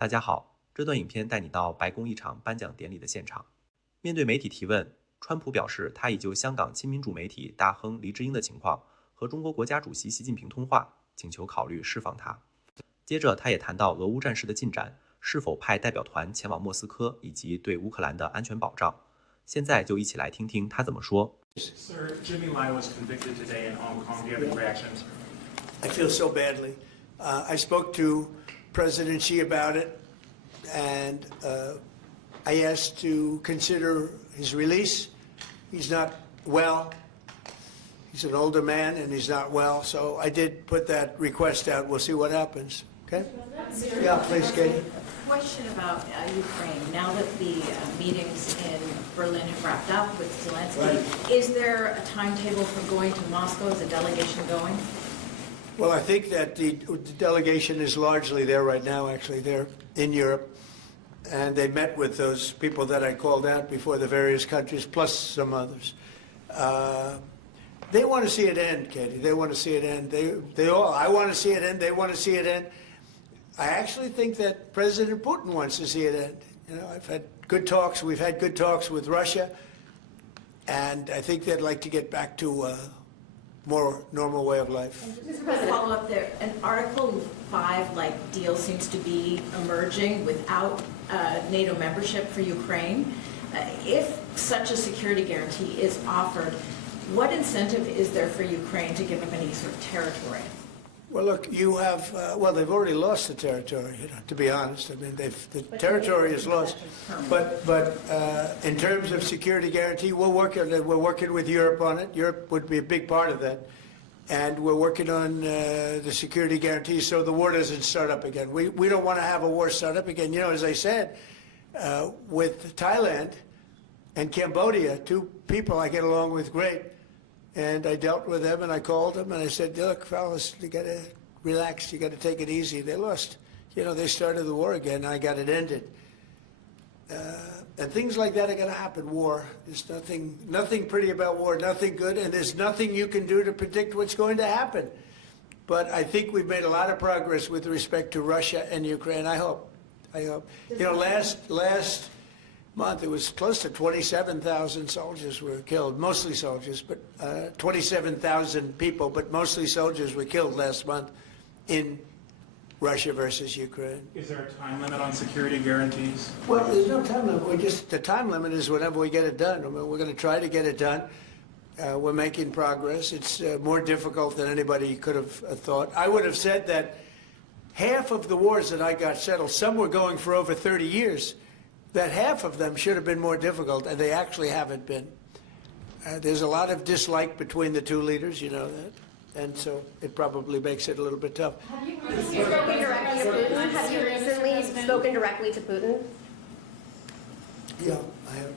大家好，这段影片带你到白宫一场颁奖典礼的现场。面对媒体提问，川普表示他已就香港亲民主媒体大亨黎智英的情况和中国国家主席习近平通话，请求考虑释放他。接着他也谈到俄乌战事的进展，是否派代表团前往莫斯科，以及对乌克兰的安全保障。现在就一起来听听他怎么说。Sir, Jimmy Lai was convicted today in Hong Kong. Do you have any reactions? I feel so badly. I spoke to President Xi about it, and I asked to consider his release. He's not well. He's an older man, and he's not well. So I did put that request out. We'll see what happens. Okay? Yeah, please, Katie. Question about Ukraine. Now that the meetings in Berlin have wrapped up with Zelensky, Right. Is there a timetable for going to Moscow? Is a delegation going? Well, I think that the delegation is largely there right now, actually. They're in Europe, and they met with those people that I called out before, the various countries, plus some others. They want to see it end, Katie. They want to see it end. They all, I want to see it end. They want to see it end. I actually think that President Putin wants to see it end. You know, I've had good talks. We've had good talks with Russia, and I think they'd like to get back to a more normal way of life. Mr. President, follow up there. An Article 5-like deal seems to be emerging without NATO membership for Ukraine. If such a security guarantee is offered, what incentive is there for Ukraine to give up any sort of territory? Well, look, you have, well, they've already lost the territory, you know, to be honest. I mean, the territory is lost. But in terms of security guarantee, we're working with Europe on it. Europe would be a big part of that. And we're working on the security guarantee so the war doesn't start up again. We don't want to have a war start up again. You know, as I said, with Thailand and Cambodia, two people I get along with great. And I dealt with them, and I called them, and I said, look, fellas, you got to relax. You got to take it easy. They lost. You know, they started the war again, and I got it ended. And things like that are going to happen, war. There's nothing pretty about war, nothing good, and there's nothing you can do to predict what's going to happen. But I think we've made a lot of progress with respect to Russia and Ukraine, I hope. You know, last month, it was close to 27,000 soldiers were killed, mostly soldiers, but 27,000 people, but mostly soldiers were killed last month in Russia versus Ukraine. Is there a time limit on security guarantees? Well, there's no time limit. The time limit is whenever we get it done. I mean, we're going to try to get it done. We're making progress. It's more difficult than anybody could have thought. I would have said that half of the wars that I got settled, some were going for over 30 years, that half of them should have been more difficult, and they actually haven't been. There's a lot of dislike between the two leaders, you know that, and so it probably makes it a little bit tough. Have you recently spoken directly to Putin? Have you recently spoken directly to Putin? Yeah, I have.